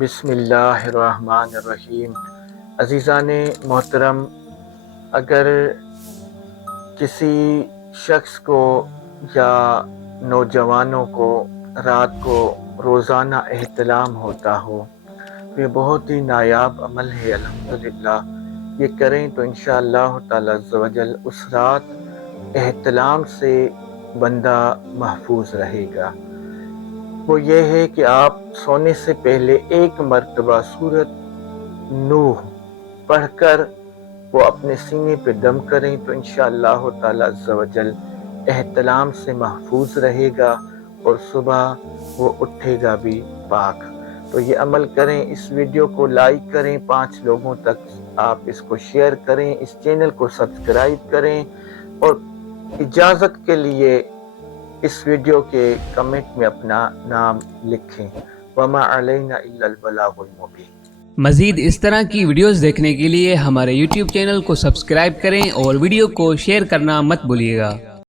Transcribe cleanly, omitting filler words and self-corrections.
بسم اللہ الرحمن الرحیم۔ عزیزان محترم، اگر کسی شخص کو یا نوجوانوں کو رات کو روزانہ احتلام ہوتا ہو تو یہ بہت ہی نایاب عمل ہے۔ الحمدللہ یہ کریں تو انشاءاللہ تعالی عز و جل اس رات احتلام سے بندہ محفوظ رہے گا۔ وہ یہ ہے کہ آپ سونے سے پہلے ایک مرتبہ سورۃ نوح پڑھ کر وہ اپنے سینے پہ دم کریں تو انشاءاللہ تعالی عز و جل احتلام سے محفوظ رہے گا اور صبح وہ اٹھے گا بھی پاک۔ تو یہ عمل کریں، اس ویڈیو کو لائک کریں، 5 لوگوں تک آپ اس کو شیئر کریں، اس چینل کو سبسکرائب کریں، اور اجازت کے لیے اس ویڈیو کے کمنٹ میں اپنا نام لکھیں۔ وَمَا عَلَيْنَا إِلَّا الْبَلَاغُ الْمُبِينُ۔ مزید اس طرح کی ویڈیوز دیکھنے کے لیے ہمارے YouTube چینل کو سبسکرائب کریں اور ویڈیو کو شیئر کرنا مت بھولیے گا۔